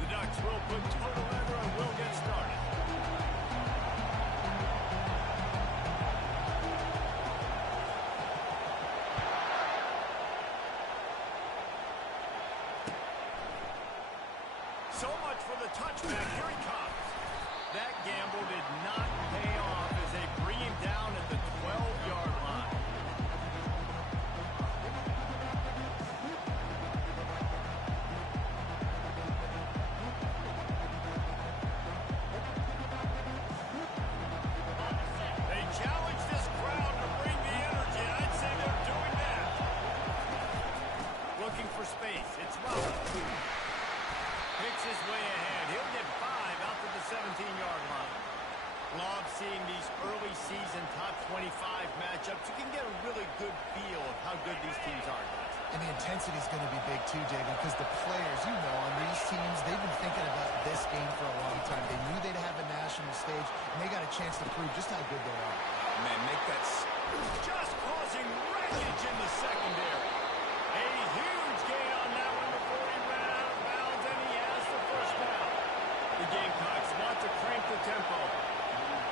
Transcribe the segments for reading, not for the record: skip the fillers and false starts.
The Ducks will put total under and will get started. So much for the touchback. Here he comes. That gamble did not pay off as they bring him down at the 12-yard line. They challenge this crowd to bring the energy. I'd say they're doing that. Looking for space. It's Welp. Picks his way ahead. He'll get 5 out to the 17-yard line. Love seeing these early season top 25 matchups. You can get a really good feel of how good these teams are. And the intensity is going to be big too, David, because the players, you know, on these teams, they've been thinking about this game for a long time. They knew they'd have a national stage, and they got a chance to prove just how good they are. Man, make that... Just causing wreckage in the secondary. A huge gain on that one before he ran out of bounds, and he has the first down. The Gamecocks want to crank the tempo.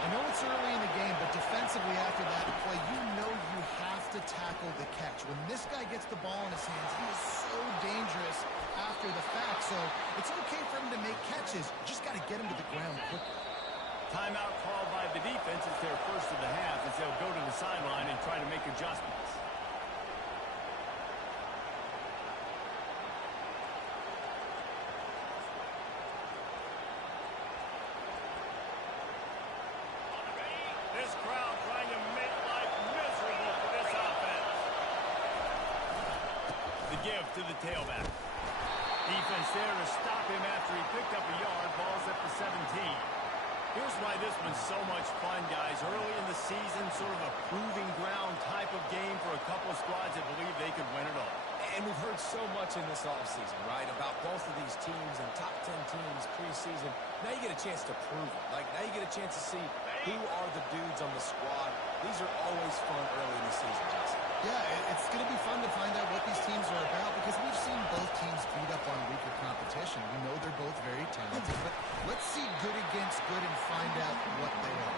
I know it's early in the game, but defensively after that play, you know you have to tackle the catch. When this guy gets the ball in his hands, he is so dangerous after the fact. So it's okay for him to make catches. Just got to get him to the ground quickly. Timeout called by the defense. It's their first of the half as they'll go to the sideline and try to make adjustments. This crowd trying to make life miserable for this offense. The give to the tailback. Defense there to stop him after he picked up a yard. Ball's at the 17. Here's why this one's so much fun, guys. Early in the season, sort of a proving ground type of game for a couple of squads that believe they could win it all. And we've heard so much in this offseason, right, about both of these teams and top 10 teams preseason. Now you get a chance to prove it. Like, now you get a chance to see who are the dudes on the squad. These are always fun early in the season, Jason. Yeah, it's going to be fun to find out what these teams are about because we've seen both teams beat up on weaker competition. We know they're both very talented, but let's see good against good and find out what they are.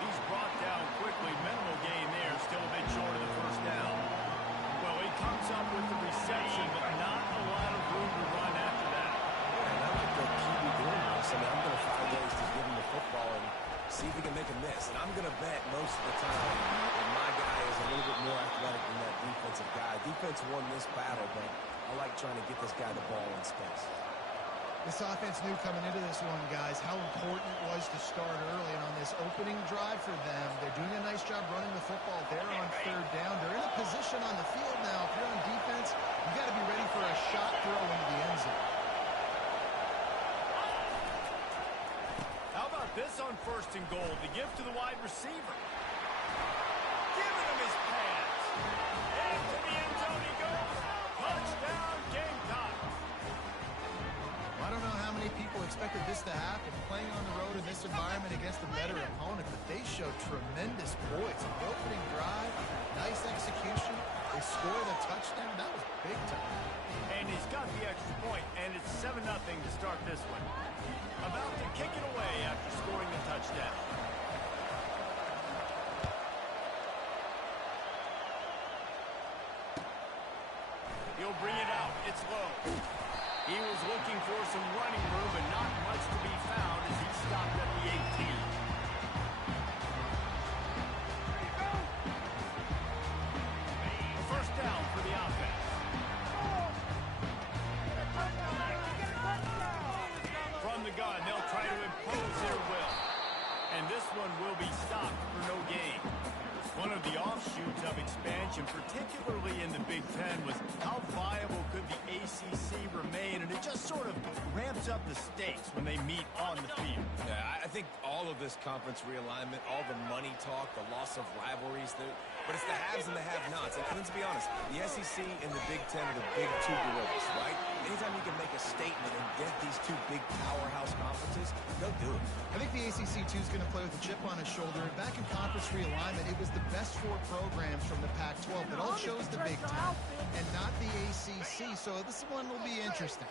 He's brought down quickly. Minimal gain there. Still a bit short of the first down. Well, he comes up with the reception, but not a lot of room to run after that. And I like the QB doing this. I mean, I'm going to find ways to give him the football and see if he can make a miss. And I'm going to bet most of the time that my guy is a little bit more athletic than that defensive guy. Defense won this battle, but I like trying to get this guy the ball in space. This offense knew coming into this one, guys, how important it was to start early. And on this opening drive for them, they're doing a nice job running the football. They're on third down. They're in a position on the field now. If you're on defense, you got to be ready for a shot throw into the end zone. How about this on first and goal? The give to the wide receiver. Giving him his pass. Into the end zone he goes. Touchdown, Gamecocks. I don't know how many people expected this to happen, playing on the road in this environment against a better opponent, but they showed tremendous poise. The opening drive, nice execution. They scored a touchdown. That was big time. And he's got the extra point, and it's 7-0 to start this one. About to kick it away after scoring the touchdown. He'll bring it out. It's low. He was looking for some running room, but not much to be found as he stopped at the 18. First down for the offense. From the gun, they'll try to impose their will. And this one will be stopped for no gain. One of the offshoots of expansion, particularly in the Big Ten, was how viable could the ACC remain, and it just sort of ramps up the stakes when they meet on the field. Yeah, I think all of this conference realignment, all the money talk, the loss of rivalries, but it's the haves and the have-nots. And let's be honest, the SEC and the Big Ten are the big two gorillas, right? Anytime you can make a statement and get these two big powerhouse conferences, go do it. I think the ACC, too, is going to play with a chip on his shoulder. And back in conference realignment, it was the best 4 programs from the Pac-12 that all chose the Big Ten and not the ACC. So this one will be interesting.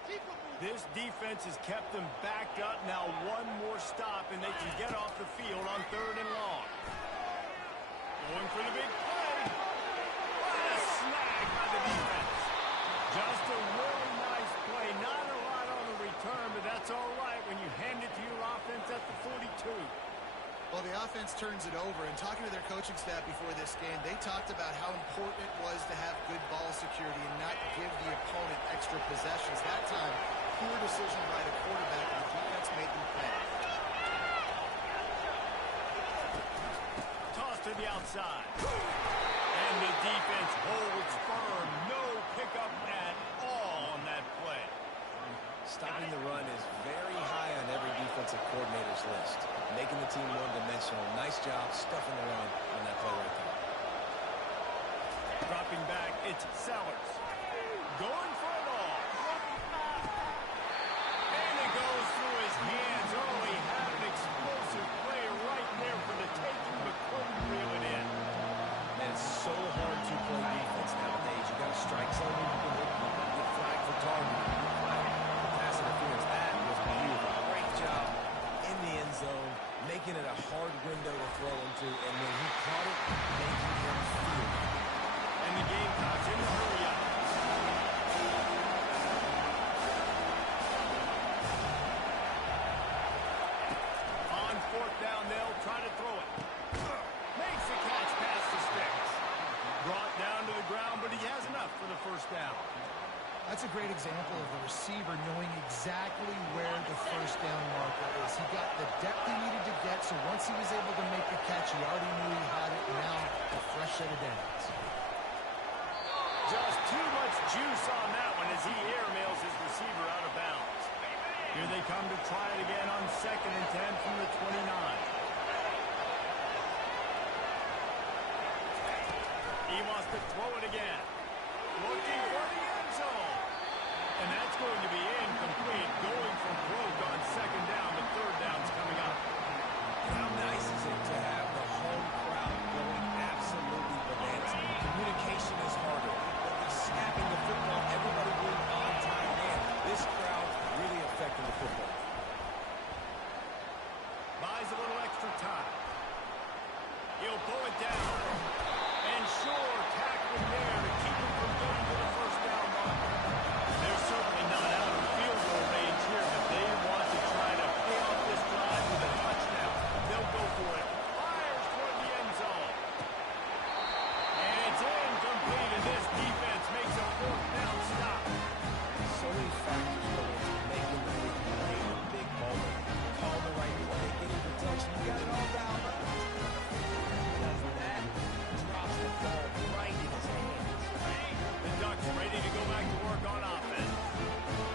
This defense has kept them backed up. Now one more stop, and they can get off the field on 3rd and long. Going for the big play. What a snag by the defense. Just a really nice play. Not a lot on the return, but that's all right when you hand it to your offense at the 42. Well, the offense turns it over, and talking to their coaching staff before this game, they talked about how important it was to have good ball security and not give the opponent extra possessions. That time, poor decision by the quarterback, and the defense made them pay. Toss to the outside. And the defense holds firm. No pickup at all on that play. Stopping the run is very high on every defensive coordinator's list. Making the team one-dimensional. Nice job stuffing the run on that play right there. Dropping back, it's Sellers. Going for it all. And it goes through his hands. Oh, he had an explosive play right there for the taking, but couldn't reel it in. Man, it's so hard to play defense nowadays. You got to strike something, you can get flagged for targeting. Pass interference, that was beautiful. Great job in the end zone, making it a hard window to throw into, and when he caught it, making him feel it. And the Gamecocks in the hurry up. On 4th down, they'll try to throw it. Makes the catch past the sticks. Brought down to the ground, but he has enough for the 1st down. That's a great example of the receiver knowing exactly where the 1st down marker is. He got the depth he needed to get, so once he was able to make the catch, he already knew he had it. Now, a fresh set of downs. Just too much juice on that one as he airmails his receiver out of bounds. Here they come to try it again on 2nd and 10 from the 29. He wants to throw it again. Looking for the end zone. And that's going to be incomplete. Going for broke on 2nd down, but 3rd down's coming up. How nice is it to have the home crowd going absolutely bananas? Communication is harder. They're snapping the football, everybody being on time. Man, this crowd really affecting the football. Buys a little extra time. He'll pull it down. And sure, tackling there to keep him from getting to the 1st down marker. They're certainly not out of field goal range here, but they want to try to pay off this drive with a touchdown. They'll go for it. Fires toward the end zone. And it's incomplete, and this defense makes a 4th down stop. So many factors go into making the big play, the big moment. Call the right play, getting protection. You got it all down. Does that, drops the ball right in his hands. The Ducks ready to go back to work on offense.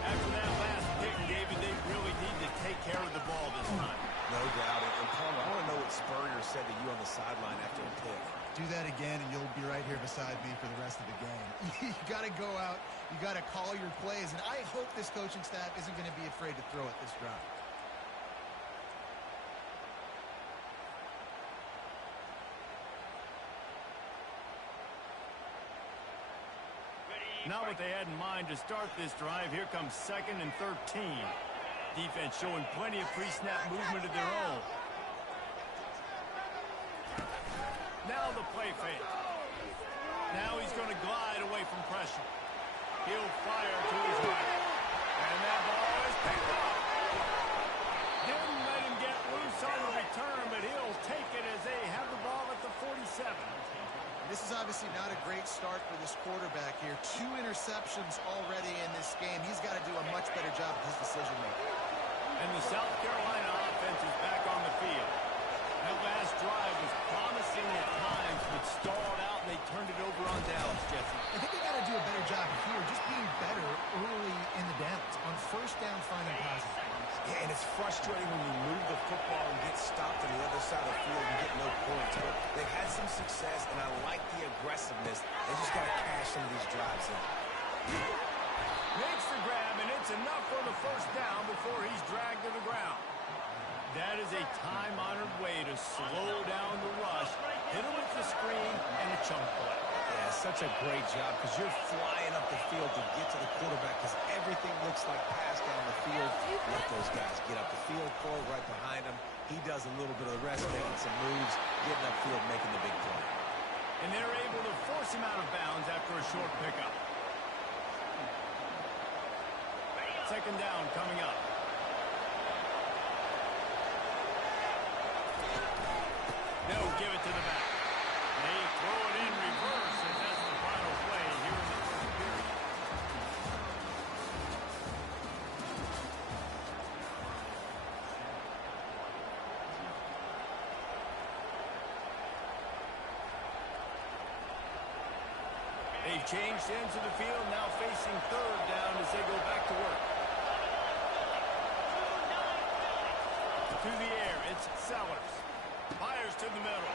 After that last pick, David, they really need to take care of the ball this time. No doubt. And Palmer, I want to know what Spurrier said to you on the sideline after a pick. Do that again, and you'll be right here beside me for the rest of the game. You got to go out. You got to call your plays, and I hope this coaching staff isn't going to be afraid to throw it this drive. Not what they had in mind to start this drive. Here comes 2nd and 13. Defense showing plenty of pre-snap movement of their own. Now the play fake. Now he's going to glide away from pressure. He'll fire to his right. And that ball is picked up. Didn't let him get loose on the return, but he'll take it as they have the ball at the 47. This is obviously not a great start for this quarterback here. 2 interceptions already in this game. He's got to do a much better job with his decision-making. And the South Carolina offense is back on the field. That last drive was promising at times, but stalled out, and they turned it over on downs, Jesse. I think they got to do a better job here, just being better early in the downs. On 1st down, finding positive. Yeah, and it's frustrating when you move the football and get stopped on the other side of the field and get no points. But they've had some success, and I like the aggressiveness. They just got to cash some of these drives in. Makes the grab, and it's enough for the first down before he's dragged to the ground. That is a time-honored way to slow down the rush, hit him with the screen, and a chunk play. Yeah, such a great job because you're flying up the field to get to the quarterback because everything looks like pass down the field. Let those guys get up the field, throw it right behind him. He does a little bit of the rest, making some moves, getting upfield, making the big play. And they're able to force him out of bounds after a short pickup. Second down coming up. They'll give it to the back. They throw it in reverse, and that's the final play here in the first period. They've changed into the field, now facing third down as they go back to work. To the air, it's Sellers. Fires to the middle.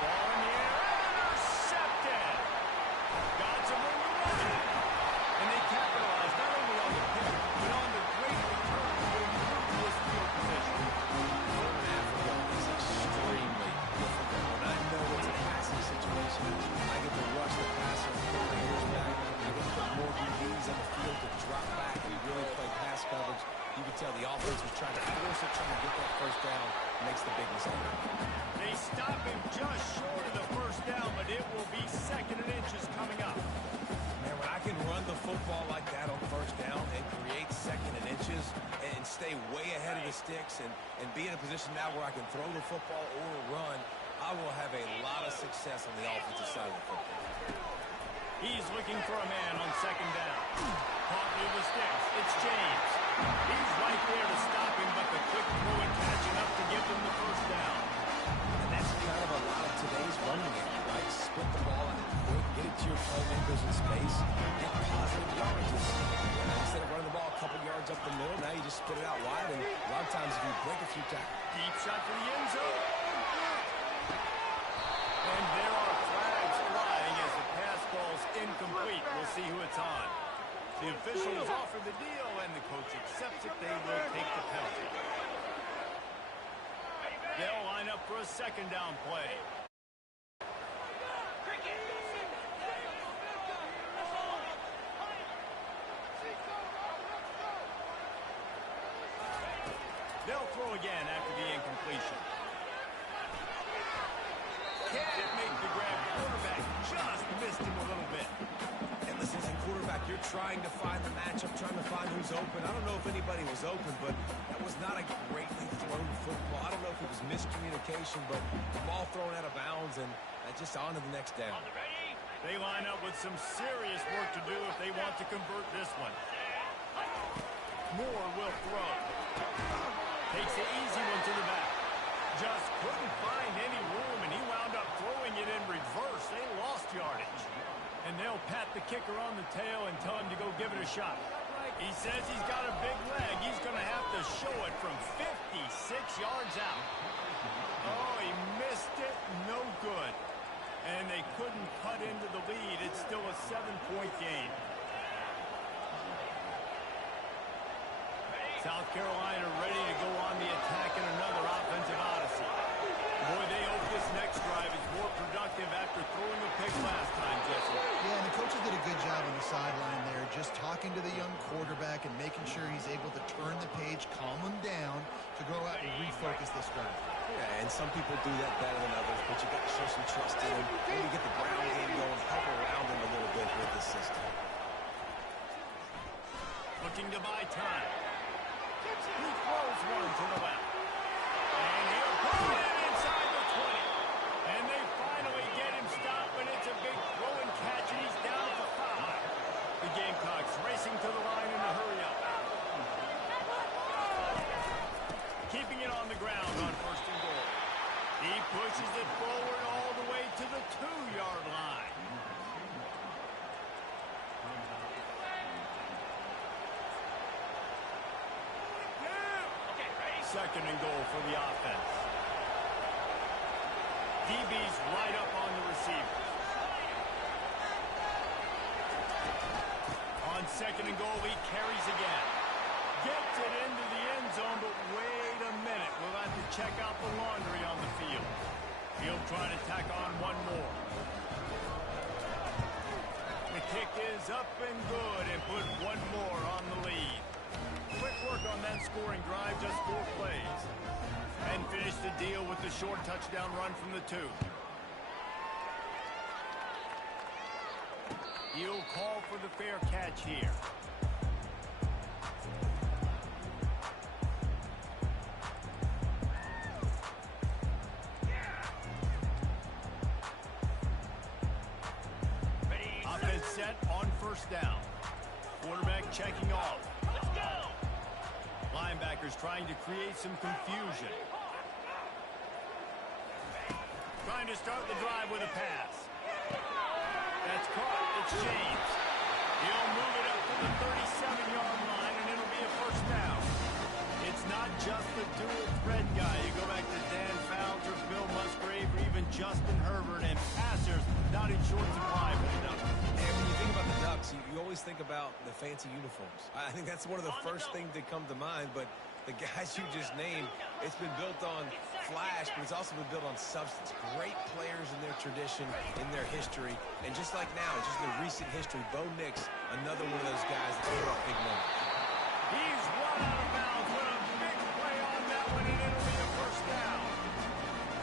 Ball in the air. Intercepted. Got some room to run. And they capitalize not only on the pick, but on the great return to improve this field position. Third half of it is extremely difficult. When I know it's a passing situation, I get to rush the passer and put my ears back. I get to put more DBs on the field to drop back and really play pass coverage. You can tell the offense was trying to force it, trying to get that first down. Makes the big mistake. They stop him just short of the first down, but it will be second and inches coming up. Man, when I can run the football like that on first down and create second and inches and stay way ahead of the sticks and be in a position now where I can throw the football or run, I will have a lot of success on the offensive side of the football. He's looking for a man on second down. Caught with the sticks. It's James. He's right there to stop him, but the quick throw and catch enough to give them the first down. And that's kind of a lot of today's running game, right? Split the ball out quick, get it to your playmakers in space, get positive yardages. Instead of running the ball a couple yards up the middle, now you just spit it out wide, and a lot of times if you break a few tackles. Deep shot to the end zone. And there are flags flying as the pass ball's incomplete. We'll see who it's on. The officials offer the deal, and the coach accepts it. They will take the penalty. They'll line up for a second down play. They'll throw again after the incompletion. Can't make the grab. Quarterback just missed him a little bit. And listen, as a quarterback, you're trying to find the matchup, trying to find who's open. I don't know if anybody was open, but that was not a greatly thrown football. I don't know if it was miscommunication, but the ball thrown out of bounds and just on to the next down. They line up with some serious work to do if they want to convert this one. Moore will throw. Takes the easy one to the back. Just couldn't find any room, and he wound up throwing it in reverse. They lost yardage. And they'll pat the kicker on the tail and tell him to go give it a shot. He says he's got a big leg. He's going to have to show it from 56 yards out. Oh, he missed it. No good. And they couldn't cut into the lead. It's still a 7-point game. South Carolina ready to go on the attack in another offensive odyssey. Boy, they hope this next drive is more productive after throwing a pick last time, Jesse. Yeah, and the coaches did a good job on the sideline there, just talking to the young quarterback and making sure he's able to turn the page, calm him down to go out and refocus this drive. Yeah, and some people do that better than others, but you got to show some trust in him. Maybe get the ground game going, help around him a little bit with the system. Looking to buy time. He throws one to the left. And he'll put it in inside the 20. And they finally get him stopped, but it's a big throw and catch, and he's down for 5. The Gamecocks racing to the line in a hurry up. Keeping it on the ground on first and goal. He pushes it forward all the way to the 2-yard line. Second and goal for the offense. DB's right up on the receivers. On second and goal. He carries again. Gets it into the end zone, but wait a minute. We'll have to check out the laundry on the field. He'll try to tack on one more. The kick is up and good and put one more on the lead. Quick work on that scoring drive, just 4 plays. And finish the deal with the short touchdown run from the 2. He'll call for the fair catch here. Offense set on first down. Quarterback checking off. Let's go! Linebackers trying to create some confusion. Trying to start the drive with a pass. That's caught. It's James. He'll move it up to the 37-yard line, and it'll be a first down. It's not just the dual threat guy. You go back to Dan Fouts or Bill Musgrave or even Justin Herbert, and passers not in short supply with enough. And when you think about the Ducks, you always think about the fancy uniforms. I think that's one of the first things that come to mind, but the guys you just named, it's been built on flash, but it's also been built on substance. Great players in their tradition, in their history, and just like now, just the recent history, Bo Nix, another one of those guys that put up big numbers. He's run out of bounds with a big play on that one, and it'll be a first down.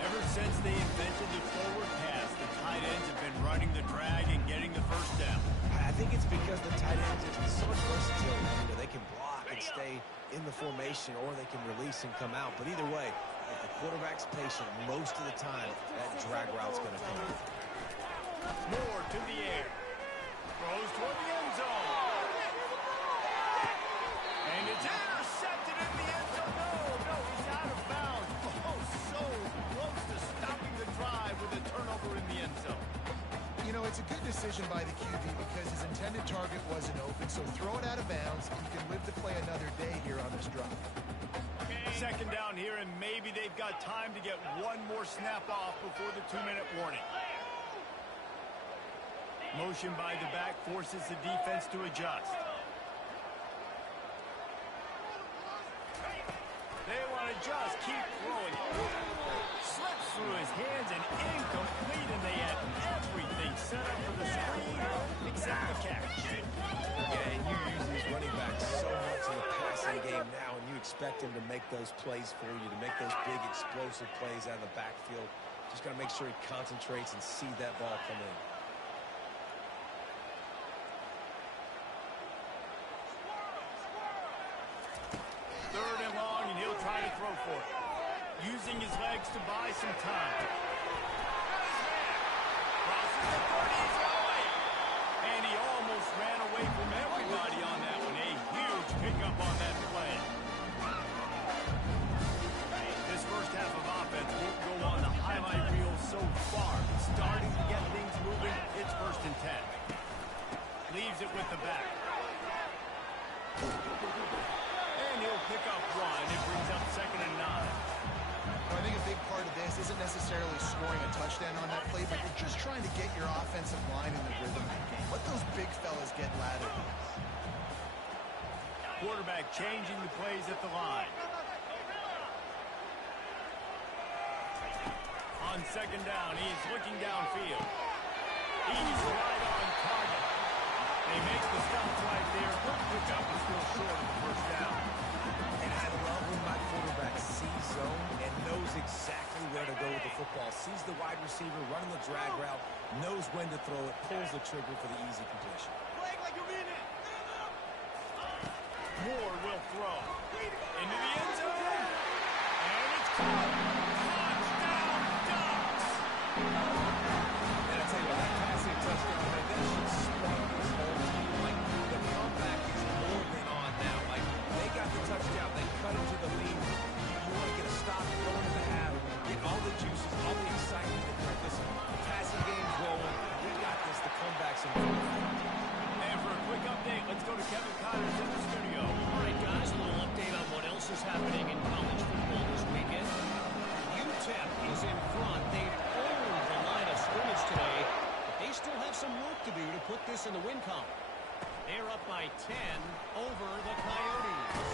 Ever since they invented the forward pass, the tight ends have been running the drag and getting the first down. I think it's because the tight ends have so much versatility. You know, they can block and stay in the formation, or they can release and come out. But either way, if the quarterback's patient, most of the time, that drag route's going to come. Moore to the air. Throws toward the end zone. And it's intercepted in the end zone. No, he's out of bounds. Oh, so close to stopping the drive with a turnover in the end zone. You know, it's a good decision by the QB because his intended target wasn't open, so throw it out of bounds. You can live to play another day here on this drive. Second down here, and maybe they've got time to get one more snap off before the 2-minute warning. Motion by the back forces the defense to adjust. They want to just keep throwing it. Slips through his hands and incomplete, and they had everything set up for the screen except the catch. Yeah, and you use these running backs so much in the passing game now, and you expect him to make those plays for you, to make those big explosive plays out of the backfield. Just got to make sure he concentrates and see that ball come in. Third and long, and he'll try to throw for it. Using his legs to buy some time. Crosses the 30, he's away. And he almost ran away from everybody on that one. A huge pickup on that play. This first half of offense won't go on the highlight reel so far. Starting to get things moving, it's 1st and 10. Leaves it with the back. And he'll pick up one. It brings up 2nd and 9. I think a big part of this isn't necessarily scoring a touchdown on that play, but you're just trying to get your offensive line in the rhythm of the game. Let those big fellas get lathered. Quarterback changing the plays at the line. On 2nd down, he's looking downfield. He's right on target. They make the stop right there. Good pickup is still short of the first down. And I love when my quarterback sees zone and knows exactly where to go with the football. Sees the wide receiver running the drag route, knows when to throw it, pulls the trigger for the easy completion. Moore will throw. Into the end zone. And it's caught. Touchdown, Ducks! And I tell you what, that passing touchdown, man, that should spark this whole team. Like, the comeback is more than on now. Like, they got the touchdown. They cut into the lead. You want to get a stop, go into the half, get all the juices, all the excitement. Listen, the passing game's rolling. We got this. The comeback's in front. And for a quick update, let's go to Kevin Connors in the studio. All right, guys, a little update on what else is happening in college football this weekend. UTEP is in front. They've owned the line of scrimmage today, but they still have some work to do to put this in the win column. They're up by 10 over the Coyotes.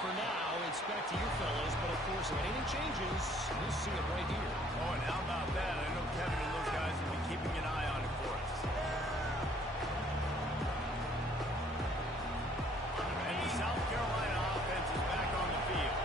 For now, it's back to you fellows, but of course, if anything changes, you'll see it right here. Oh, and how about that? I know Kevin and those guys will be keeping an eye on it for us. And the South Carolina offense is back on the field.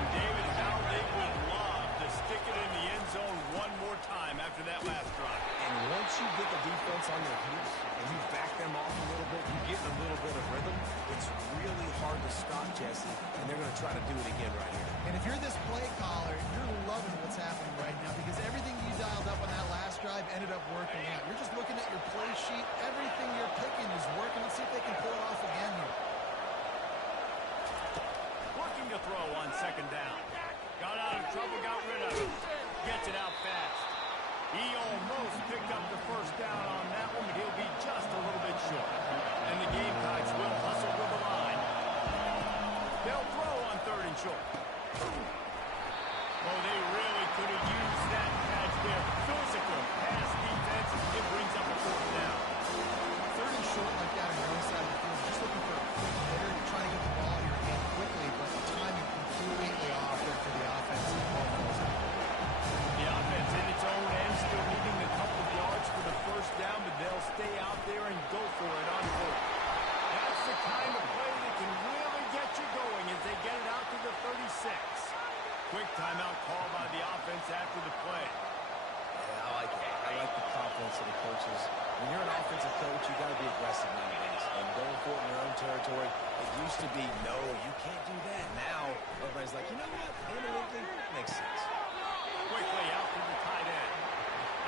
And David, how they would love to stick it in the end zone one more time after that last drive. And once you get the defense on their heels and you back them off a little bit, you get a little bit of rhythm, it's really hard to stop, Jesse, and they're going to try to do it again right here. And if you're this play caller, you're loving what's happening right now because everything you dialed up on that last drive ended up working out. You're just looking at your play sheet. Everything you're picking is working. Let's see if they can pull it off again here. Working to throw on second down. Got out of trouble, got rid of it. Gets it out fast. He almost picked up the first down on that one, but he'll be just a little bit short. And the Gamecocks will hustle to the line. They'll throw on third and short. Oh, they really could have used that catch there. Physical pass defense. It brings up a fourth down. Third and short like that on your own side of the field. Just looking for a hitter. You're trying to get the ball in your hand quickly, but the timing completely off there for the offense. The offense in its own end, still needing a couple of yards for the first down, but they'll stay out there and go for it on fourth. That's the kind of play that can really get you going as they get it out to the 36. Quick timeout call by the offense after the play. Yeah, I like it. I like the confidence of the coaches. When you're an offensive coach, you got to be aggressive nowadays. And going for it in your own territory, it used to be, no, you can't do that. Now, everybody's like, you know what? Analytically, makes sense. Quickly out to the tight end.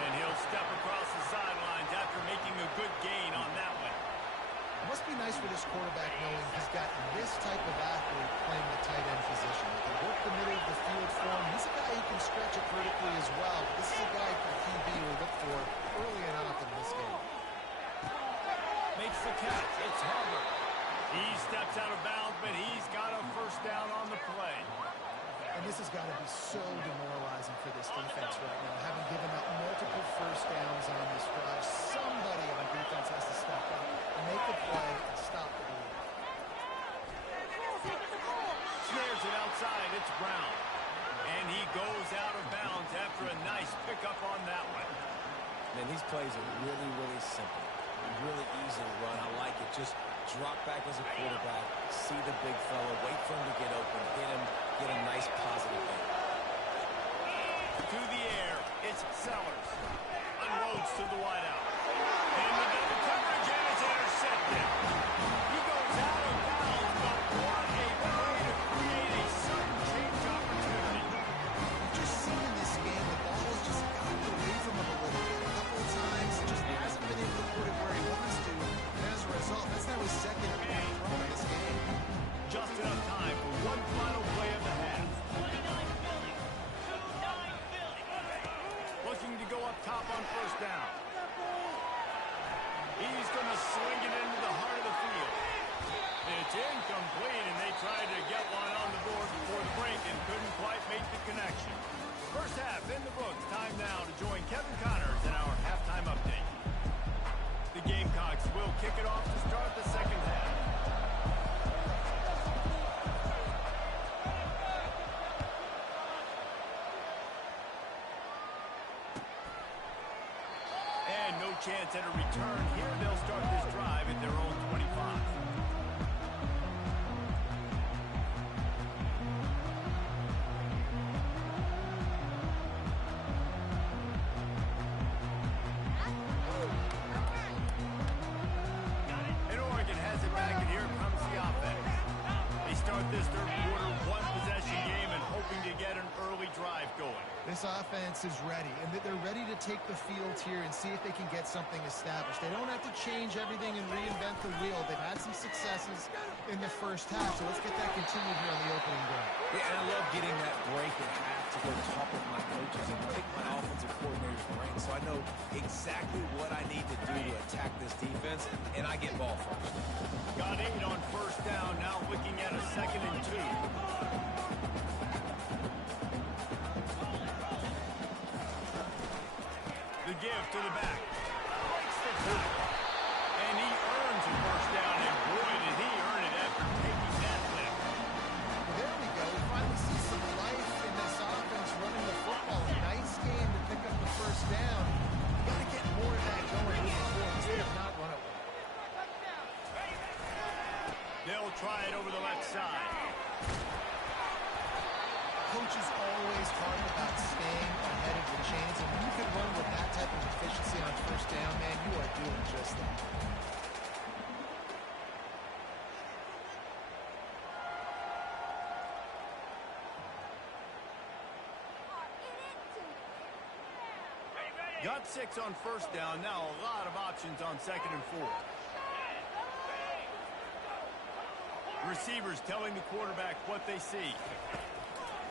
And he'll step across the sidelines after making a good gain on that one. It must be nice for this quarterback knowing he's got this type of athlete playing the tight end position. He can work the middle of the field for him. He's a guy who can stretch it vertically as well. But this is a guy for QB will look for early and often in this game. Makes the catch. It's Harvard. He steps out of bounds, but he's got a first down on the play. And this has got to be so demoralizing for this defense right now, having given up multiple first downs on this drive. Somebody on defense has to step up and make a play and stop the lead. Snares it outside. It's Brown. And he goes out of bounds after a nice pickup on that one. Man, these plays are really, really simple. Really easy to run. I like it. Just drop back as a quarterback, see the big fella, wait for him to get open, hit him, get a nice positive hit. To the air, it's Sellers. Unloads to the wideout. And the double coverage, and it's intercepted. He goes out of bounds, but what a play to create a sudden change opportunity. We've just seen in this game, the ball has just gotten away from him a little bit. A couple of times, just hasn't been able to put it where he wants to. And as a result, that's now his second bad throw in this game. Just enough time for one final play of the half. Looking to go up top on first down. He's going to swing it into the heart of the field. It's incomplete, and they tried to get one on the board before the break and couldn't quite make the connection. First half in the books. Time now to join Kevin Connors in our halftime update. The Gamecocks will kick it off to start the second half. And no chance at a return here. They'll start this drive at their own 25. And Oregon has it back, and here comes the offense. They start this third quarter one-possession game and hoping to get an early drive going. This offense is ready, and they're ready to take the field here and see if they can get something established. They don't have to change everything and reinvent the wheel. They've had some successes in the first half, so let's get that continued here on the opening drive. Yeah, and I love getting that break at half to go talk with my coaches and pick my offensive coordinator's brain so I know exactly what I need to do to attack this defense, and I get ball first. Got 8 on first down, now looking at a 2nd and 2. The give to the back. Breaks the tackle. And he earns a first coaches always talk about staying ahead of the chains, and when you can run with that type of efficiency on first down, man, you are doing just that. Got 6 on first down. Now a lot of options on 2nd and 4. Receivers telling the quarterback what they see.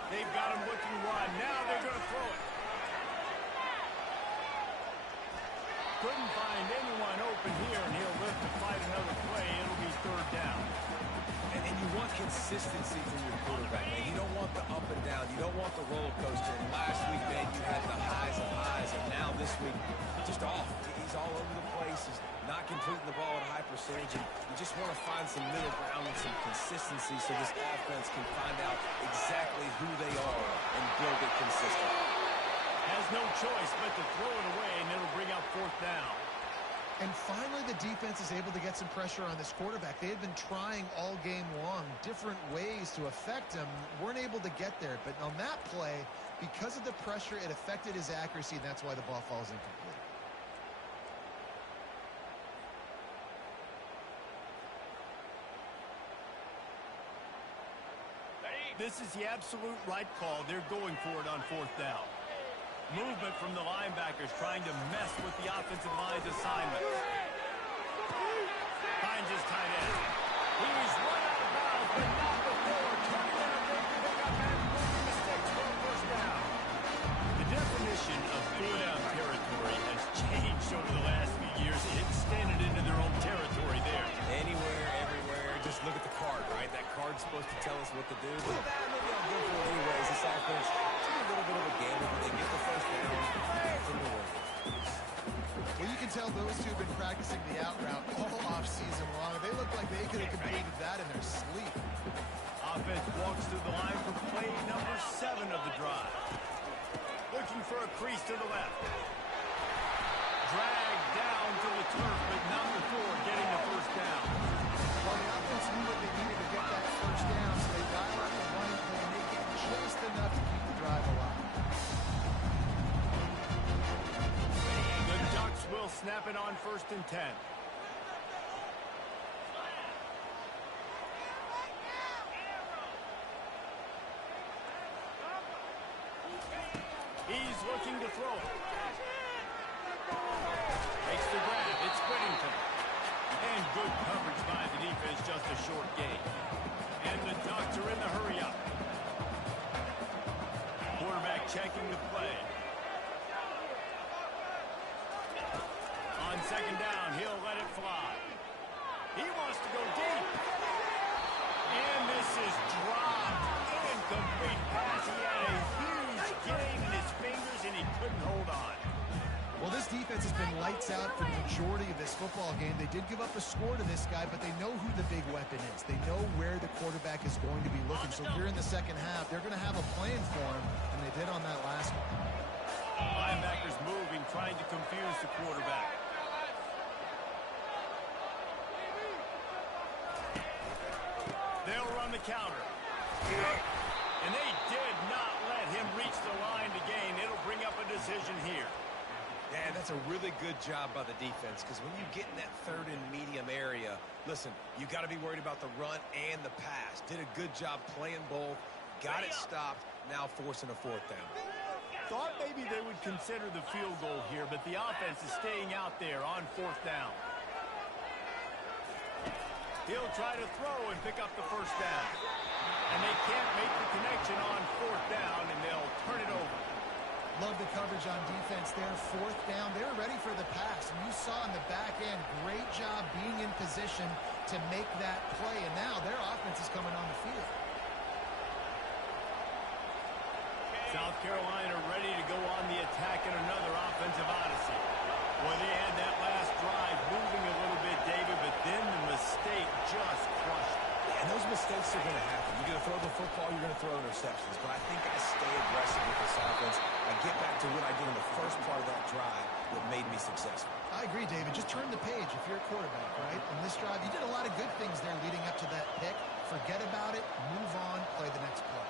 They've got him looking wide. Now they're going to throw it. Couldn't find anyone open here, and he'll lift to fight another play. It'll be 3rd down. And you want consistency from your quarterback, man. You don't want the up and down. You don't want the roller coaster. And last week, man, you had the highs of highs, and now this week, just off. He's all over the place. He's not completing the ball at a high percentage, and you just want to find some middle ground and some consistency so this offense can find out exactly who they are and build it consistent. Has no choice but to throw it away, and it'll bring up 4th down. And finally, the defense is able to get some pressure on this quarterback. They had been trying all game long different ways to affect him, weren't able to get there. But on that play, because of the pressure, it affected his accuracy, and that's why the ball falls incomplete. This is the absolute right call. They're going for it on 4th down. Movement from the linebackers trying to mess with the offensive line's assignment. Finds his tight end. He's run out of bounds, but not before. Turning around, picking up and making mistakes for a 1st down. The definition of 4-down territory has changed over the last few years. It extended into their own territory there. Anywhere, everywhere. Just look at the card, right? That card's supposed to tell us what to do. But maybe I'll go for it anyways. This offense, a little bit of a gamble. They get the 1st down from the win. Well, you can tell those two have been practicing the out route all offseason long. They look like they could have completed that in their sleep. Offense walks through the line for play number 7 of the drive. Looking for a crease to the left. Dragged down to the turf, but not before getting the 1st down. Well, the offense knew what they needed to get that 1st down, so they dial up the running play and make it just enough to keep the drive alive. The Ducks will snap it on 1st and 10. He's looking to throw it. Makes the grab. It's Whittington. And good coverage by the defense, just a short gain. And the Ducks are in the hurry-up. Quarterback checking the play. On 2nd down, he'll let it fly. He wants to go deep. And this is dropped. Incomplete pass. He had a huge gain in his fingers, and he couldn't hold on. Well, this defense has been lights out for the majority of this football game. They did give up a score to this guy, but they know who the big weapon is. They know where the quarterback is going to be looking. So here in the 2nd half, they're going to have a plan for him, and they did on that last one. Linebackers moving, trying to confuse the quarterback. They'll run the counter. And they did not let him reach the line to gain. It'll bring up a decision here. Yeah, that's a really good job by the defense, because when you get in that 3rd and medium area, listen, you got to be worried about the run and the pass. Did a good job playing both, got it stopped, now forcing a 4th down. Thought maybe they would consider the field goal here, but the offense is staying out there on 4th down. He'll try to throw and pick up the 1st down. And they can't make the connection on 4th down, and they'll turn it over. Love the coverage on defense there. 4th down. They were ready for the pass. And you saw in the back end, great job being in position to make that play. And now their offense is coming on the field. South Carolina ready to go on the attack in another offensive odyssey. Well, they had that last drive moving a little bit, David, but then the mistake just crushed it. And those mistakes are going to happen. You're going to throw the football, you're going to throw interceptions. But I think I stay aggressive with this offense. I get back to what I did in the first part of that drive that made me successful. I agree, David. Just turn the page if you're a quarterback, right? In this drive, you did a lot of good things there leading up to that pick. Forget about it, move on, play the next play.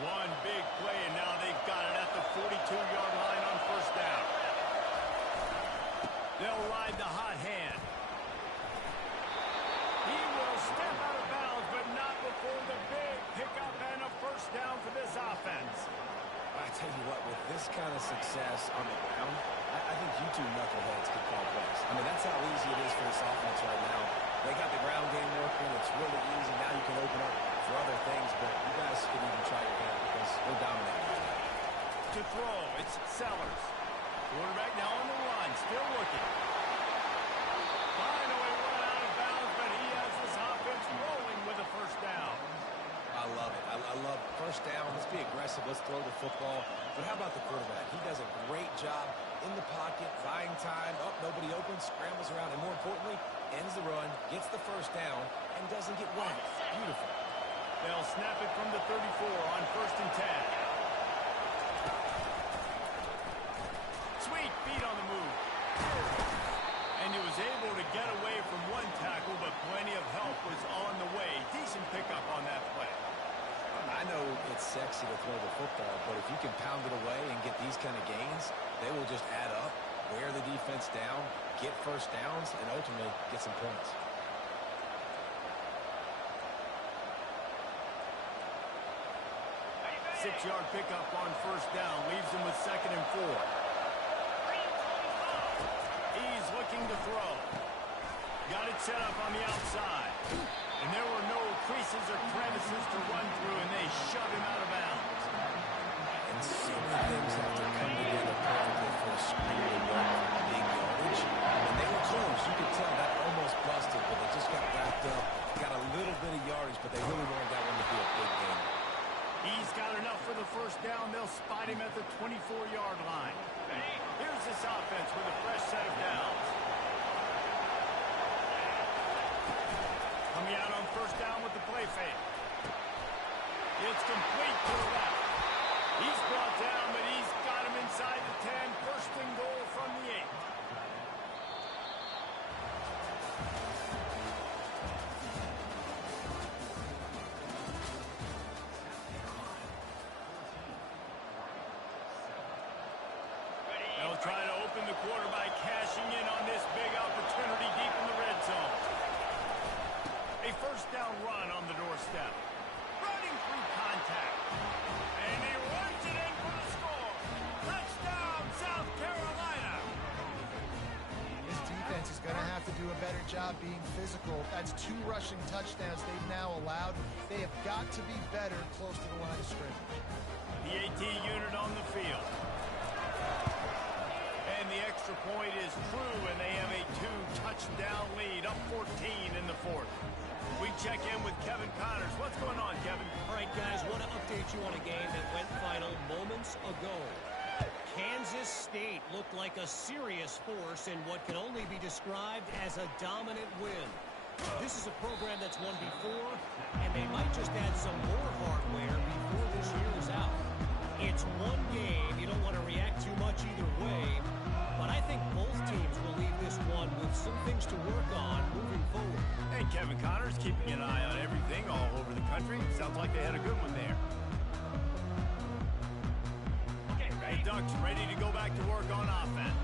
One big play, and now they've got it at the 42-yard line on first down. They'll ride the hot hand. He will step out of bounds, but not before the big pickup and a first down for this offense. I tell you what, with this kind of success on the ground, I think you two knuckleheads can call plays. I mean, that's how easy it is for this offense right now. They got the ground game working. It's really easy. Now you can open up for other things, but you guys can even try your hand because they're dominating right now. To throw, it's Sellers. Quarterback now on the run, still looking. Finally run out of bounds, but he has this offense rolling with a first down. I love it. I love first down. Let's be aggressive. Let's throw the football. But how about the quarterback? He does a great job in the pocket, buying time. Oh, nobody opens, scrambles around, and more importantly, ends the run, gets the first down, and doesn't get wet. Beautiful. They'll snap it from the 34 on first and 10. Sweet feet on the move. And he was able to get away from one tackle, but plenty of help was on the way. Decent pickup on that play. I know it's sexy to throw the football, but if you can pound it away and get these kind of gains, they will just add up, wear the defense down, get first downs, and ultimately get some points. Six-yard pickup on first down leaves him with second and 4. He's looking to throw. Got it set up on the outside. And there were no creases or crevices to run through, and they shove him out of bounds. And so many things have to come together perfectly for a screen to run for big yardage. And they were close. You could tell that almost busted, but they just got wrapped up. Got a little bit of yardage, but they really wanted that one to be a big game. He's got enough for the first down. They'll spot him at the 24-yard line. Here's this offense with a fresh set of downs. Coming out on first down with the play fake. It's complete to the left. He's brought down, but he's got him inside the 10. First and goal from the 8. They'll try to open the quarter by cashing in on this big opportunity deep in the red zone. A first down run on the doorstep. Running through contact. And he runs it in for the score. Touchdown, South Carolina. This defense is going to have to do a better job being physical. That's 2 rushing touchdowns they've now allowed. They have got to be better close to the line of scrimmage. The AT unit on the field. And the extra point is true, and they have a 2-touchdown lead, up 14 in the 4th. We check in with Kevin Connors. What's going on, Kevin? All right, guys, want to update you on a game that went final moments ago. Kansas State looked like a serious force in what can only be described as a dominant win. This is a program that's won before, and they might just add some more hardware before this year is out. It's one game. You don't want to react too much either way, but I think both teams will leave this one with some things to work on moving forward. Hey, Kevin Connors keeping an eye on everything all over the country. Sounds like they had a good one there. The Ducks ready to go back to work on offense.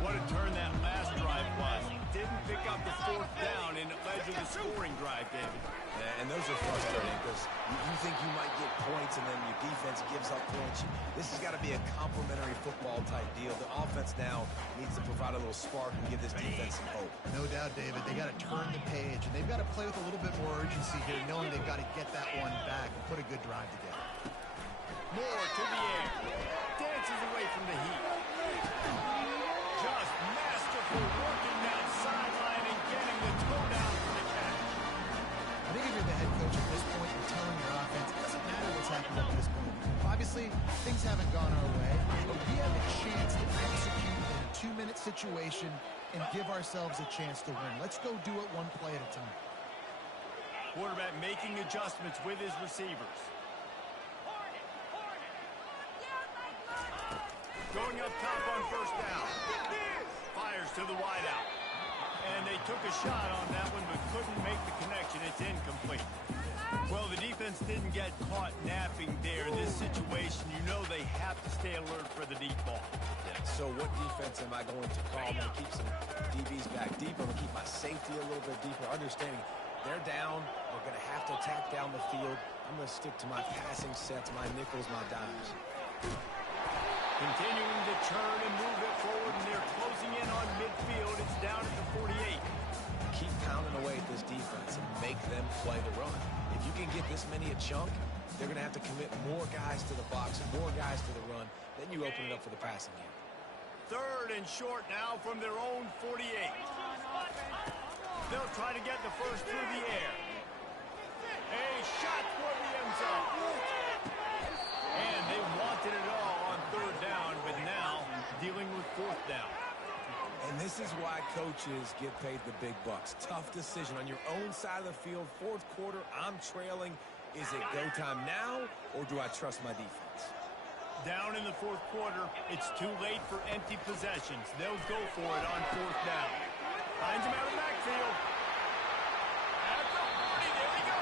What a turn that last drive was. Didn't pick up the 4th down, and it led to the scoring drive, David. Yeah, and those are frustrating because you think you might get points and then your defense gives up points. This has got to be a complementary football type deal. The offense now needs to provide a little spark and give this defense some hope. No doubt, David. They got to turn the page, and they've got to play with a little bit more urgency here, knowing they've got to get that one back and put a good drive together. Moore to the air. Dances away from the heat. Just masterful working that sideline and getting the toe down for the catch. I think if you're the head coach at this point, you're telling your offense, it doesn't matter what's happened up to this point. Obviously, things haven't gone our way, but we have a chance to execute in a 2-minute situation and give ourselves a chance to win. Let's go do it one play at a time. Quarterback making adjustments with his receivers. Going up top on first down. Fires to the wideout. And they took a shot on that one but couldn't make the connection. It's incomplete. Well, the defense didn't get caught napping there. In this situation, you know they have to stay alert for the deep ball. Yeah, so what defense am I going to call? I'm going to keep some DBs back deeper. I'm going to keep my safety a little bit deeper, understanding they're down. They're going to have to attack down the field. I'm going to stick to my passing sets, my nickels, my dimes. Continuing to turn and move it forward, and they're closing in on midfield. It's down at the 48. Keep pounding away at this defense and make them play the run. If you can get this many a chunk, they're going to have to commit more guys to the box, more guys to the run. Then you open it up for the passing game. Third and short now from their own 48. They'll try to get the first through the air. A shot for the end zone. And they wanted it all on third down, but now dealing with fourth down. And this is why coaches get paid the big bucks. Tough decision on your own side of the field. Fourth quarter, I'm trailing. Is it go time now, or do I trust my defense? Down in the fourth quarter, it's too late for empty possessions. They'll go for it on fourth down. Finds him out of the backfield. At the 40, there we go.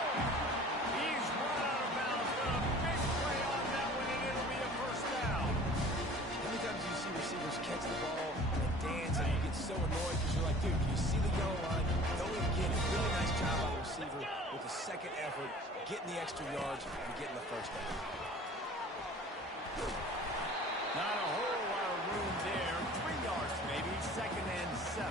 He's run out of bounds, but a big play on that one, and it'll be a first down. How many times do you see receivers catch the ball and dance, and you get so annoyed because you're like, dude, you see the yellow line, don't even get it. Really nice job by the receiver with a second effort, getting the extra yards and getting the first down. Not a whole lot of room there. 3 yards maybe, second and 7.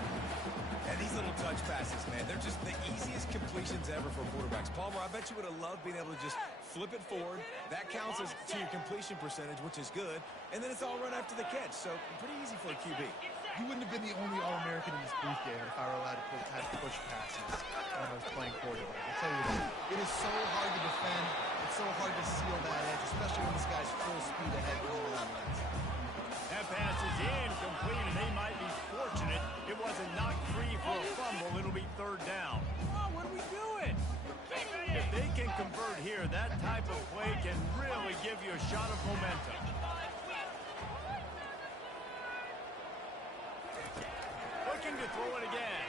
And these little touch passes, man, they're just the easiest completions ever for quarterbacks. Palmer, I bet you would have loved being able to just flip it forward. That counts as to your completion percentage, which is good. And then it's all run after the catch, so pretty easy for a QB. You wouldn't have been the only All-American in this booth, Garrett, if I were allowed to have push passes when I was playing quarterback. I tell you what, it is so hard to defend. It's so hard to seal that edge, especially when this guy's full speed ahead coming around the line. That pass is incomplete, and they might be fortunate it wasn't knocked free for a fumble. It'll be third down. Oh, what are we doing? If they can convert here, that type of play can really give you a shot of momentum. Looking to throw it again.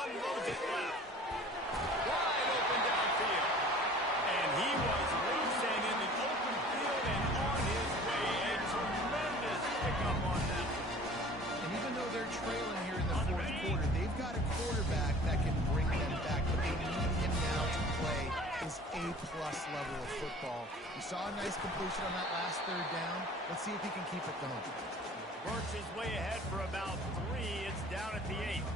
Unloads it left. Wide open downfield. And he was loose and in the open field and on his way. A tremendous pickup on that. And even though they're trailing here in the fourth quarter, they've got a quarterback that can bring them back, but they need him now to play his A-plus level of football. We saw a nice completion on that last third down. Let's see if he can keep it going. Works his way ahead for about 3. It's down at the 8.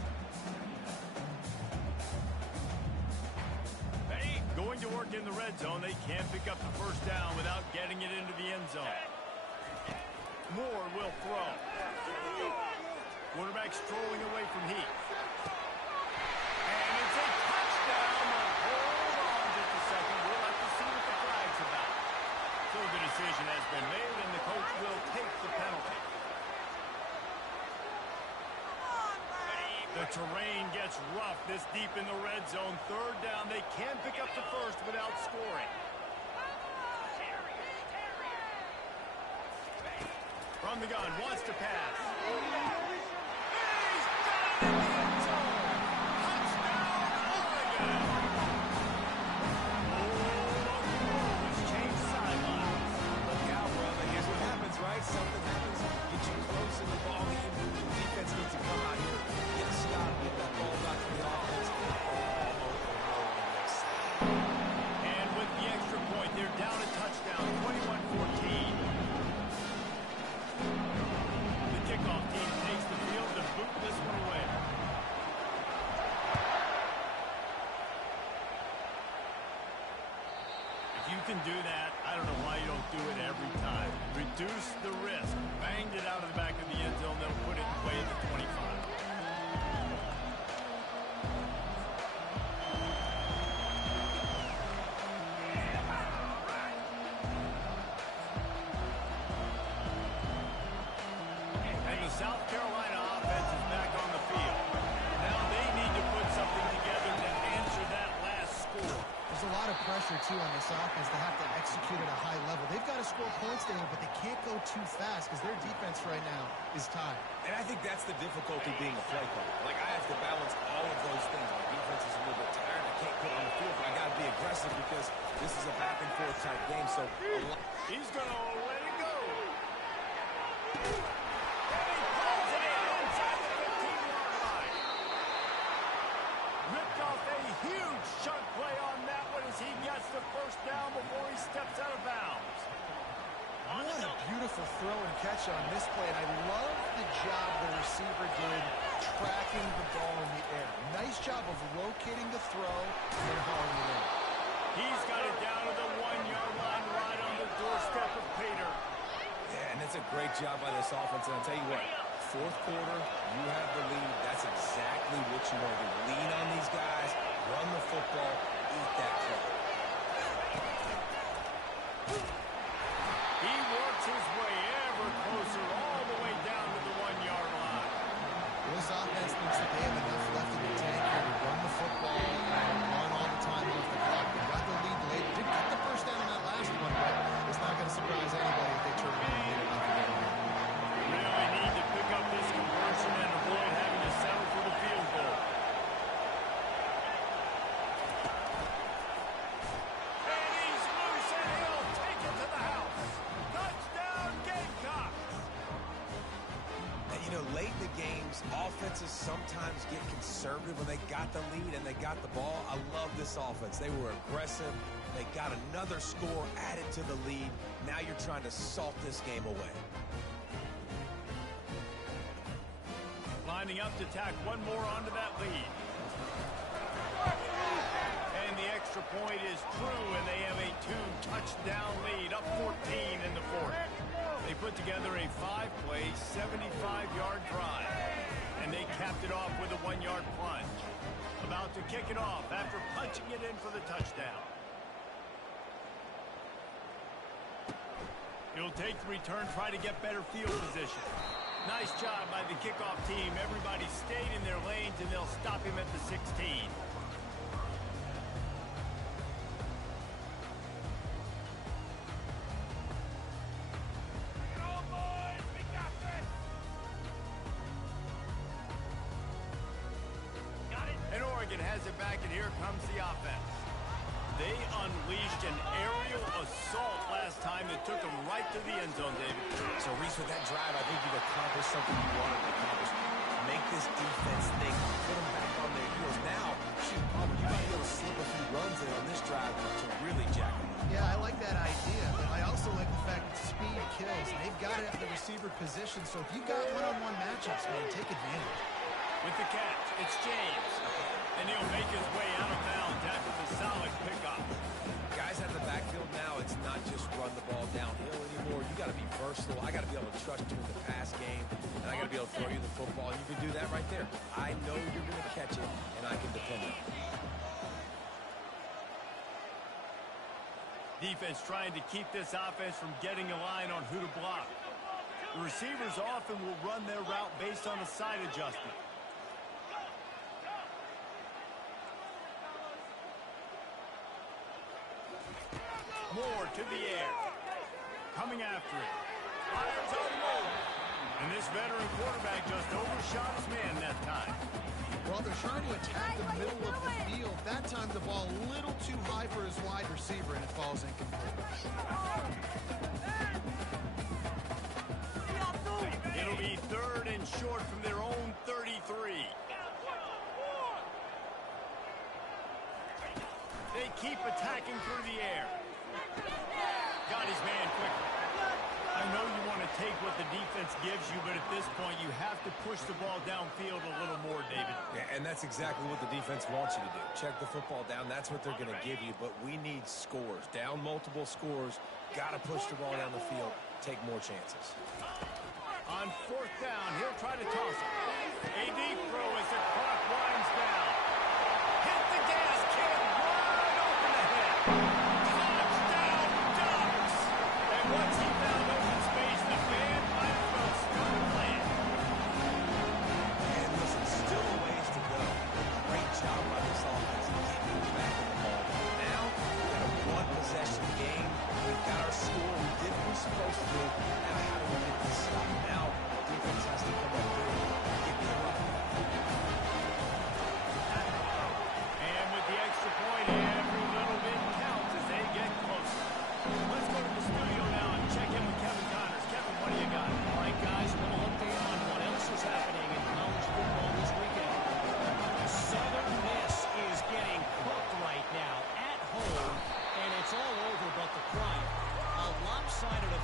Going to work in the red zone. They can't pick up the first down without getting it into the end zone. Moore will throw. Quarterback strolling away from Heath. And it's a touchdown. Hold on just a second. We'll have to see what the flag's about. So the decision has been made, and the coach will take the penalty. The terrain gets rough this deep in the red zone. Third down. They can pick up the first without scoring. From the gun, wants to pass. He's got it in the end zone. Touchdown, Oregon. Oh, it's changed sidelines. Look out, brother. Here's what happens, right? Something happens. Get you close in the ball game. The defense needs to come out here. Get a stop. Get that ball back to the offense. And with the extra point, they're down a touchdown, 21-14. The kickoff team takes the field to boot this one away. If you can do that, I don't know why you don't do it every time. Reduce the risk. Banged it out of the back of the end zone. They'll put it in play at the 25. South Carolina offense is back on the field. Now they need to put something together to answer that last score. There's a lot of pressure, too, on this offense to have to execute at a high level. They've got to score points today, but they can't go too fast because their defense right now is tied. And I think that's the difficulty being a play caller. Like, I have to balance all of those things. My defense is a little bit tired. I can't put on the field, but I got to be aggressive because this is a back-and-forth type game. So he's going to let it go. And he pulls it in inside the 15-yard line. Ripped off a huge chunk play on that one as he gets the first down before he steps out of bounds. What a beautiful throw and catch on this play, and I love the job the receiver did tracking the ball in the air. Nice job of locating the throw and hauling it in. He's got it down to the 1-yard line right on the doorstep of Peter. Yeah, and it's a great job by this offense. And I'll tell you what, fourth quarter, you have the lead. That's exactly what you want to do. Lean on these guys, run the football, eat that clock. He works his way ever closer all the way down to the 1-yard line. This offense thinks that they have enough left in the tank here to run the football and run all the time off the clock. They got the lead late. Did get the first down on that last one, but it's not going to surprise anybody if they turn around and get enough again. Really need to pick up this conversion and avoid having to settle for the field goal. And he's loose and he'll take it to the house. Touchdown Gamecocks! And, you know, late in the games, offenses sometimes get conservative when they got the lead and they got the ball. I love this offense. They were aggressive. They got another score added to the lead. Now you're trying to salt this game away. Lining up to tack one more onto that lead. And the extra point is true, and they have a 2-touchdown lead, up 14 in the fourth. They put together a 5-play, 75-yard drive, and they capped it off with a 1-yard plunge. About to kick it off after punching it in for the touchdown. He'll take the return, try to get better field position. Nice job by the kickoff team. Everybody stayed in their lanes, and they'll stop him at the 16. And Oregon has it back, and here comes the offense. They unleashed an aerial assault last time that took them right to the end zone, David. So, Reese, with that drive, I think you've accomplished something you wanted to accomplish. Make this defense think, put them back on their heels. Now, shoot, you might be able to slip a few runs in on this drive to really jack them up. Yeah, I like that idea, but I also like the fact that speed kills. They've got it at the receiver position, so if you've got one-on-one matchups, man, take advantage. With the catch, it's James. And he'll make his way out of bounds after the solid pickup. Guys at the backfield now, it's not just run the ball downhill anymore. You got to be versatile. I got to be able to trust you in the pass game, and I got to be able to throw you the football. And you can do that right there. I know you're going to catch it, and I can depend on it. Defense trying to keep this offense from getting a line on who to block. The receivers often will run their route based on a side adjustment. Moore to the air. Coming after it. Fires on Moore. And this veteran quarterback just overshot his man that time. Well, they're trying to attack the middle of the field. That time the ball a little too high for his wide receiver, and it falls incomplete. It'll be 3rd and short from their own 33. They keep attacking through the air. Got his man quickly. I know you want to take what the defense gives you, but at this point you have to push the ball downfield a little more, David. Yeah, and that's exactly what the defense wants you to do. Check the football down. That's what they're going to give you, but we need scores. Down multiple scores. Got to push the ball down the field. Take more chances. On 4th down, he'll try to toss it. A deep throw as the clock winds down. Hit the gas can wide open ahead. Touchdown Ducks! And once he found open space, the band might as well start playing. And listen, still a ways to go. Great job by this offense to keep moving back in the ball. Now, we've got a one-possession game. We've got our score. We did what we're supposed to do. Now, how do we get this stop? Now, defense has to come up here and give me a run. And with the extra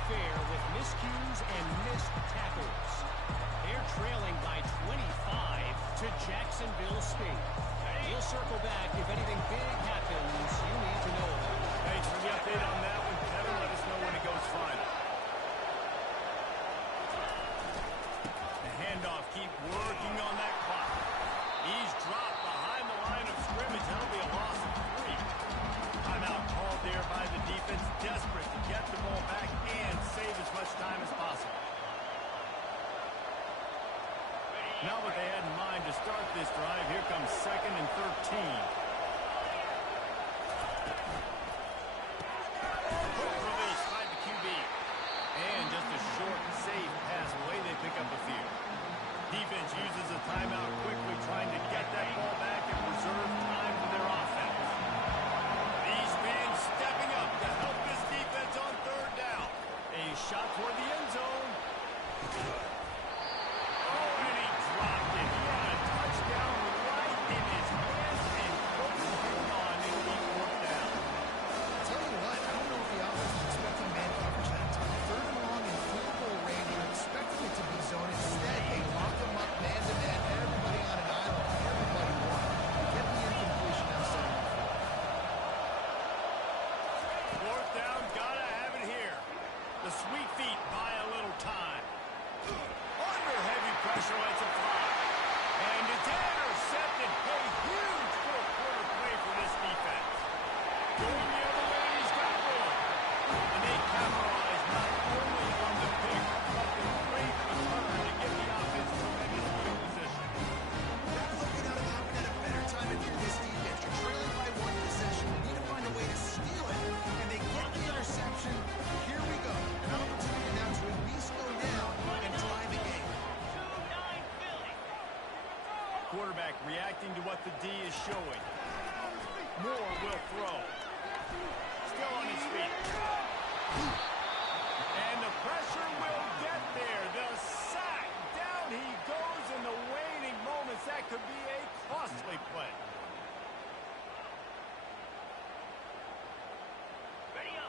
affair with miscues and missed tackles. They're trailing by 25 to Jacksonville State. We'll circle back if anything big happens you need to know about. Thanks for the update on that one, Kevin. Let us know when it goes final. The handoff, keep working on that clock. He's dropped behind the line of scrimmage. That'll be a loss of 3. Timeout called there by the defense, desperate to get the ball back and save as much time as possible. Not what they had in mind to start this drive. Here comes 2nd and 13. Quick release by the QB. And just a short, safe pass away. They pick up the field. Defense uses a timeout quickly, trying to get that ball back and preserve time for their offense. These fans stepping up to help this defense on 3rd down. A shot toward the end zone. Quarterback reacting to what the D is showing. Moore will throw. Still on his feet. And the pressure will get there. The sack. Down he goes in the waning moments. That could be a costly play.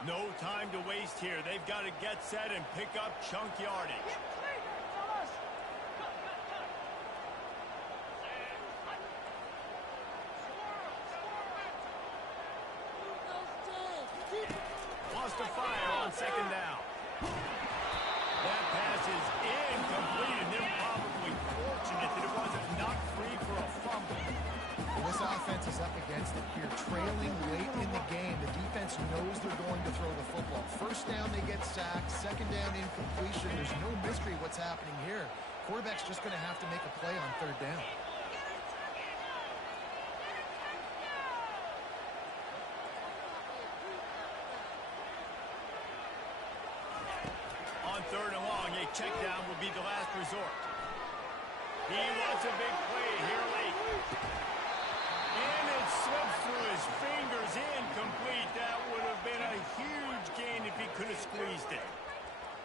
No time to waste here. They've got to get set and pick up chunk yardage. To fire on 2nd down. That pass is incomplete, and they're probably fortunate that it wasn't knocked free for a fumble. Well, this offense is up against it here, trailing late in the game. The defense knows they're going to throw the football. 1st down, they get sacked. 2nd down, incompletion. There's no mystery what's happening here. Quarterback's just going to have to make a play on 3rd down. On 3rd and long, a check down will be the last resort. He wants a big play here late. And it slips through his fingers, incomplete. That would have been a huge gain if he could have squeezed it.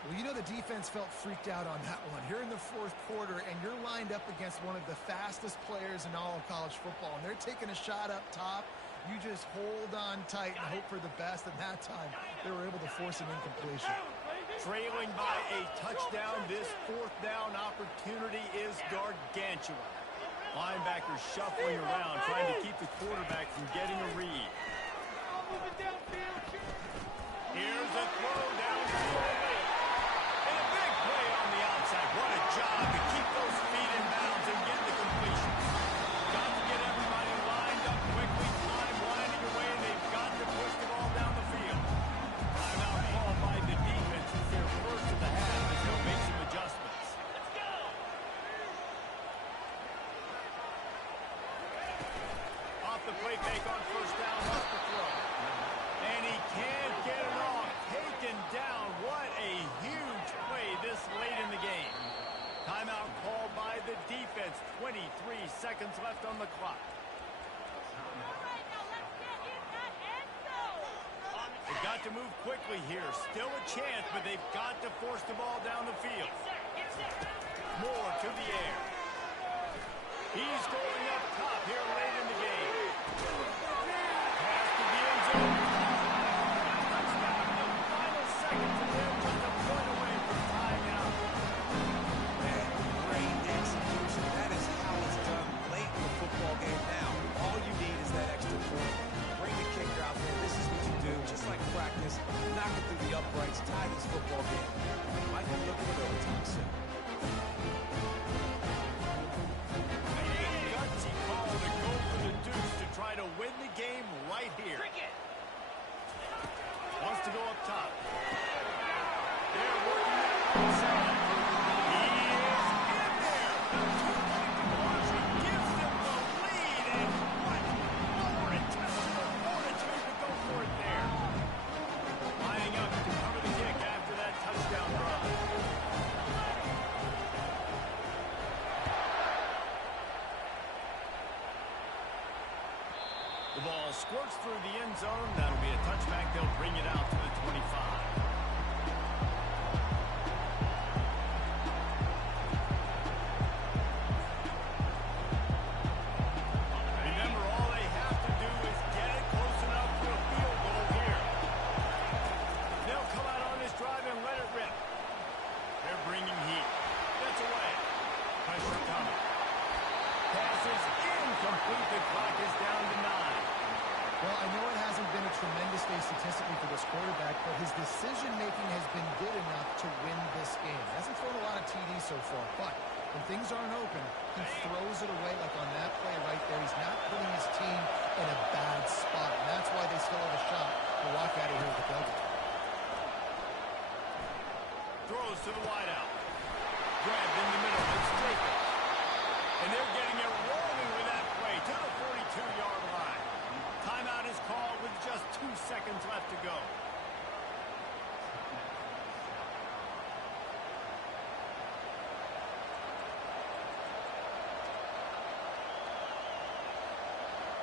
Well, you know the defense felt freaked out on that one. You're in the 4th quarter, and you're lined up against one of the fastest players in all of college football, and they're taking a shot up top. You just hold on tight and hope for the best, and that time they were able to force an incompletion. Trailing by a touchdown, this 4th down opportunity is gargantuan. Linebackers shuffling around, trying to keep the quarterback from getting a read. Here's a throw downfield late. And a big play on the outside. What a job to keep those feet in bounds and get the completion. Got to get everybody lined up quickly. Time winding away, and they've got to push the ball down the field. Timeout called by the defense. It's their first of the half as they'll make some adjustments. Let's go! Off the play fake on 1st down, left to throw. And he can't get it off. Taken down. What a huge play this late in the game. Timeout called by the defense. 23 seconds left on the clock. They've got to move quickly here. Still a chance, but they've got to force the ball down the field. Moore to the air. He's going up top here late in the game. Pass to the end zone. Touchdown in the final seconds, and they're just a uprights, tie this football game. Might be looking at overtime soon. Gutsy call to go for the deuce to try to win the game right here. Wants to go up top. They're working that outside. He is in there. The two-point conversion gives them the lead. And what more intestinal fortitude to go for it there. Lining up to cover the kick after that touchdown drive. The ball squirts through the end zone. That'll be a touchback. They'll bring it out to the 25. Remember, all they have to do is get it close enough for a field goal here. They'll come out on this drive and let it rip. They're bringing heat. That's away. Pressure coming. Passes incomplete. The clock is down to 9. Well, I know it hasn't been a tremendous day statistically for this quarterback, but his decision-making has been good enough to win this game. He hasn't thrown a lot of TDs so far, but when things aren't open, he throws it away like on that play right there. He's not putting his team in a bad spot, and that's why they still have a shot to walk out of here with a W. Throws to the wideout. Grabbed in the middle. It's Jacobs. And they're getting it rolling with that play to the 42-yard line. Timeout is called with just 2 seconds left to go.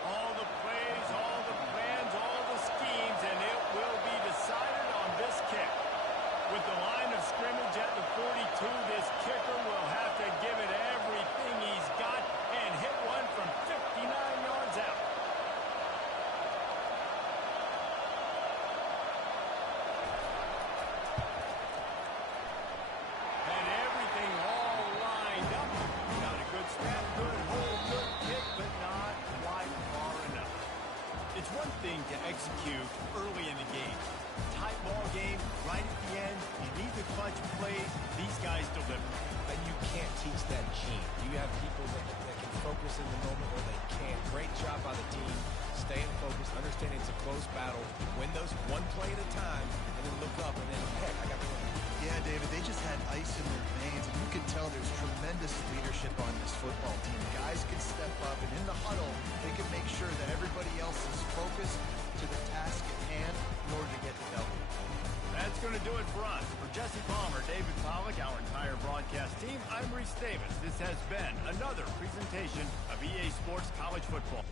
All the plays, all the plans, all the schemes, and it will be decided on this kick. With the line of scrimmage at the 42, this kicker will have to give it everything he's got and hit one from 59 yards out. And everything all lined up. Got a good snap, good hold, good kick, but not quite far enough. It's one thing to execute early in the game. Tight ball game, right at the end. You need the clutch plays. These guys deliver. And you can't teach that gene. You have people that can focus in the moment or they can't. Great job by the team. Staying focused, understanding it's a close battle. Win those one play at a time, and then look up, and then, heck, I got the win. Yeah, David, they just had ice in their veins, and you can tell there's tremendous leadership on this football team. Guys can step up, and in the huddle, they can make sure that everybody else is focused to the task at hand in order to get the W. That's going to do it for us. For Jesse Palmer, David Pollack, our entire broadcast team, I'm Reese Davis. This has been another presentation of EA Sports College Football.